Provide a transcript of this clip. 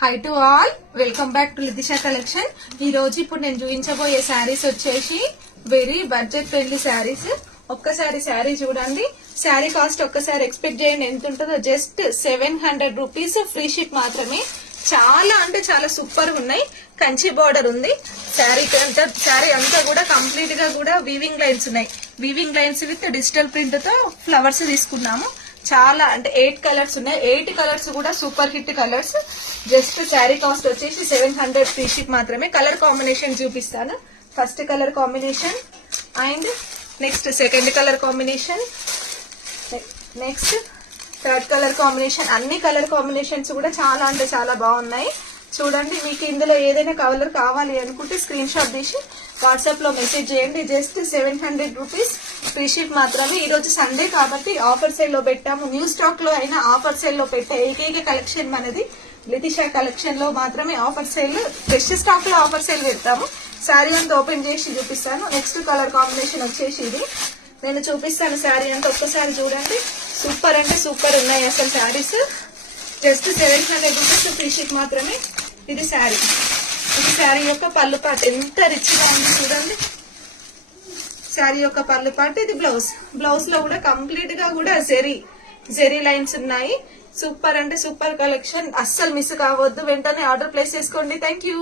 High to all, welcome back to Lithisha collection. ఈ రోజు ఇప్పుడు నేను చూపించబోయే శారీస్ వచ్చేసి వెరీ బడ్జెట్ ఫ్రెండ్లీ శారీస్. ఒక్కసారి శారీ చూడండి. శారీ కాస్ట్ ఒక్కసారి ఎక్స్పెక్ట్ చేయండి ఎంత ఉంటుందో. జస్ట్ 700 రూపీస్, ఫ్రీ షిప్ మాత్రమే. చాలా అంటే చాలా సూపర్ ఉన్నాయి. కంచి బార్డర్ ఉంది శారీ అంతా కూడా. కంప్లీట్ గా కూడా వీవింగ్ లైన్స్ ఉన్నాయి. Weaving lines with digital print తో ఫ్లవర్స్ తీసుకున్నాము. చాలా అంటే 8 కలర్స్ ఉన్నాయి. 8 కలర్స్ కూడా super hit colours. Just sari cost వచ్చేసి 700, ఫ్రీ షిప్ మాత్రమే. కలర్ కాంబినేషన్ చూపిస్తాను. First colour combination and next second colour combination, next third colour combination. అన్ని కలర్ కాంబినేషన్స్ కూడా చాలా అంటే చాలా బాగున్నాయి. చూడండి, మీకు ఇందులో ఏదైనా కలర్ కావాలి అనుకుంటే స్క్రీన్ షాట్ తీసి వాట్సాప్ లో మెసేజ్ చేయండి. జస్ట్ 700 రూపీస్, ఫ్రీ షిప్ మాత్రమే. ఈ రోజు సండే కాబట్టి ఆఫర్ సేల్ లో పెట్టాము. న్యూ స్టాక్ లో అయినా ఆఫర్ సేల్ లో పెట్టే ఏకైక కలెక్షన్ మనది లితిషా కలెక్షన్ లో మాత్రమే ఆఫర్ సేల్. ఫ్రెష్ స్టాక్ లో ఆఫర్ సేల్ పెడతాము. శారీ అంతా ఓపెన్ చేసి చూపిస్తాను. నెక్స్ట్ కలర్ కాంబినేషన్ వచ్చేసి ఇది నేను చూపిస్తాను. శారీ అంతా ఒక్కసారి చూడండి. సూపర్ అంటే సూపర్ ఉన్నాయి అసలు saris. Just 700 rupees, free ship మాత్రమే. ఇది శారీ. ఇది శారీ యొక్క పళ్ళు పాట ఎంత రిచ్ గా ఉంది చూడండి. శారీ యొక్క పళ్ళు పాట. ఇది బ్లౌజ్. బ్లౌజ్ లో కూడా కంప్లీట్ గా కూడా జెరీ లైన్స్ ఉన్నాయి. సూపర్ అంటే సూపర్ కలెక్షన్. అస్సలు మిస్ కావద్దు. వెంటనే ఆర్డర్ ప్లేస్ చేసుకోండి. Thank you.